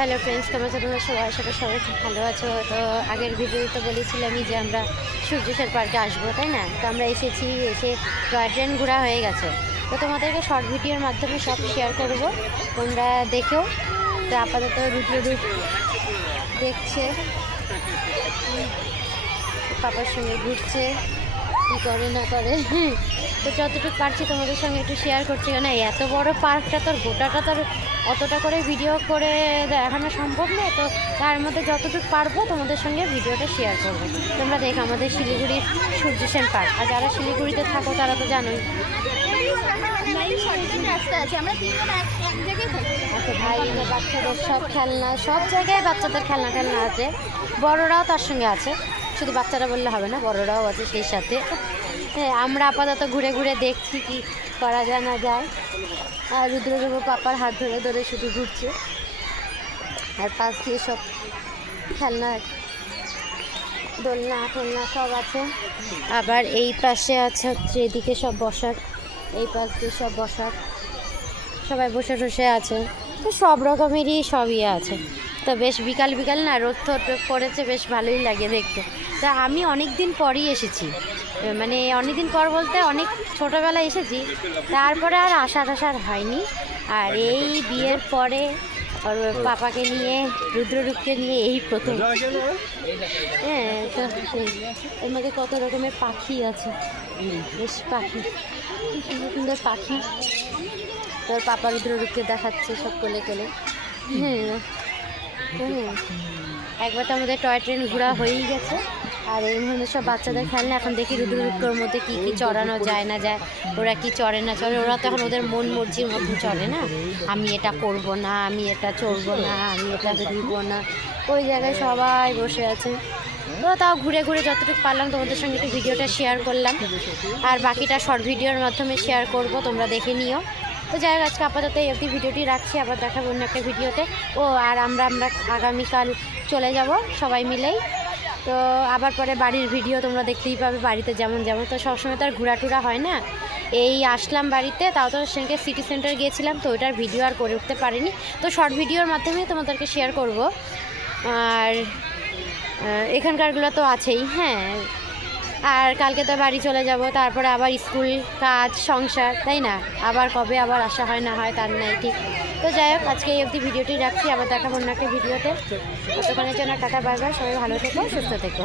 Hello friends, তোমরা সবাই আশা করি সবাই খুব ভালো আছো। তো আগের ভিডিওতে বলেছিলামই যে আমরা সূর্যেশ্বর পার্কে আসবো, তাই না? তো আমরা এসে টয় ট্রেন ঘোরা হয়ে গেছে। তো তোমাদেরকে শর্ট ভিডিওর মাধ্যমে সব শেয়ার করব, তোমরা দেখেও। তো আপাতত রুদ্র দেখছে, পাপার সঙ্গে ঘুরছে, কী করে না করে। তো যতটুকু পারছি তোমাদের সঙ্গে একটু শেয়ার করছি, কেন এত বড় পার্কটা তোর গোটাটা তোর অতটা করে ভিডিও করে দেখানো সম্ভব না। তো তার মধ্যে যতটুকু পারবো তোমাদের সঙ্গে ভিডিওটা শেয়ার করবো। তোমরা দেখো আমাদের শিলিগুড়ির সূর্যসেন পার্ক, আর যারা শিলিগুড়িতে থাকো তারা তো জানোই। আচ্ছা ভাই, বাচ্চাদের সব খেলনা, সব জায়গায় বাচ্চাদের খেলনা আছে, বড়রাও তার সঙ্গে আছে। শুধু বাচ্চারা বললে হবে না, বড়রাও আছে সেই সাথে। হ্যাঁ, আমরা আপাতত ঘুরে ঘুরে দেখছি কি করা যায় না যায়। আর রুদ্রদেব পাপার হাত ধরে ধরে শুধু ঘুরছে, আর পাশ দিয়ে সব খেলনা, দোলনা টোলনা সব আছে। আবার এই পাশে আছে হচ্ছে এদিকে সব বসার, এই পাশ দিয়ে সব বসার, সবাই বসে বসে আছে। তো সব রকমেরই সবই আছে। তো বেশ বিকাল বিকাল না, রোদ পড়েছে, বেশ ভালোই লাগে দেখতে। তা আমি অনেক দিন পরই এসেছি, মানে অনেক দিন পর বলতে অনেক ছোটোবেলায় এসেছি, তারপরে আর আসার হয়নি। আর এই বিয়ের পরে আর পাপাকে নিয়ে, রুদ্ররূপকে নিয়ে এই প্রথম। হ্যাঁ, তো এর মধ্যে কত রকমের পাখি আছে, বেশ পাখি, কি সুন্দর সুন্দর পাখি। তোর পাপা রুদ্ররূপকে দেখাচ্ছে সব কোলে কোলে। হ্যাঁ, একবার তো আমাদের টয় ট্রেন ঘোরা হয়েই গেছে। আর এই মধ্যে সব বাচ্চাদের খেলনা, এখন দেখি রুদ্ররূপের মধ্যে কী কী চড়ানো যায় না যায়, ওরা কি চড়ে না চড়ে। ওরা তো এখন ওদের মন মর্জির মধ্যে চলে না, আমি এটা করব না, আমি এটা চড়বো না, আমি এটা দিব না। ওই জায়গায় সবাই বসে আছে। তো তাও ঘুরে ঘুরে যতটুকু পারলাম তোমাদের সঙ্গে একটু ভিডিওটা শেয়ার করলাম, আর বাকিটা শর্ট ভিডিওর মাধ্যমে শেয়ার করব, তোমরা দেখে নিও। তো যাই হোক, আজকে আপাতত এই অবধি ভিডিওটি রাখছি, আবার দেখাবো অন্য একটা ভিডিওতে। ও আর আমরা আগামীকাল চলে যাব সবাই মিলেই। তো আবার পরে বাড়ির ভিডিও তোমরা দেখতেই পাবে, বাড়িতে যেমন তো সবসময় তো আর ঘোরাটুরা হয় না। এই আসলাম বাড়িতে, তাও তো সেখানে সিটি সেন্টার গিয়েছিলাম, তো ওইটার ভিডিও আর করে উঠতে পারিনি। তো শর্ট ভিডিওর মাধ্যমে তোমাদেরকে শেয়ার করব। আর এখানকারগুলো তো আছেই। হ্যাঁ, আর কালকে তো বাড়ি চলে যাব, তারপরে আবার স্কুল, কাজ, সংসার, তাই না? আবার কবে আবার আসা হয় না হয় তার নাই ঠিক। তো যাই হোক, আজকে এই অবধি ভিডিওটি রাখছি, আবার দেখাবো অন্য একটা ভিডিওতে। ততক্ষণের জন্য টাটা, বাই বাই, সবাই ভালো থেকো, সুস্থ থেকো।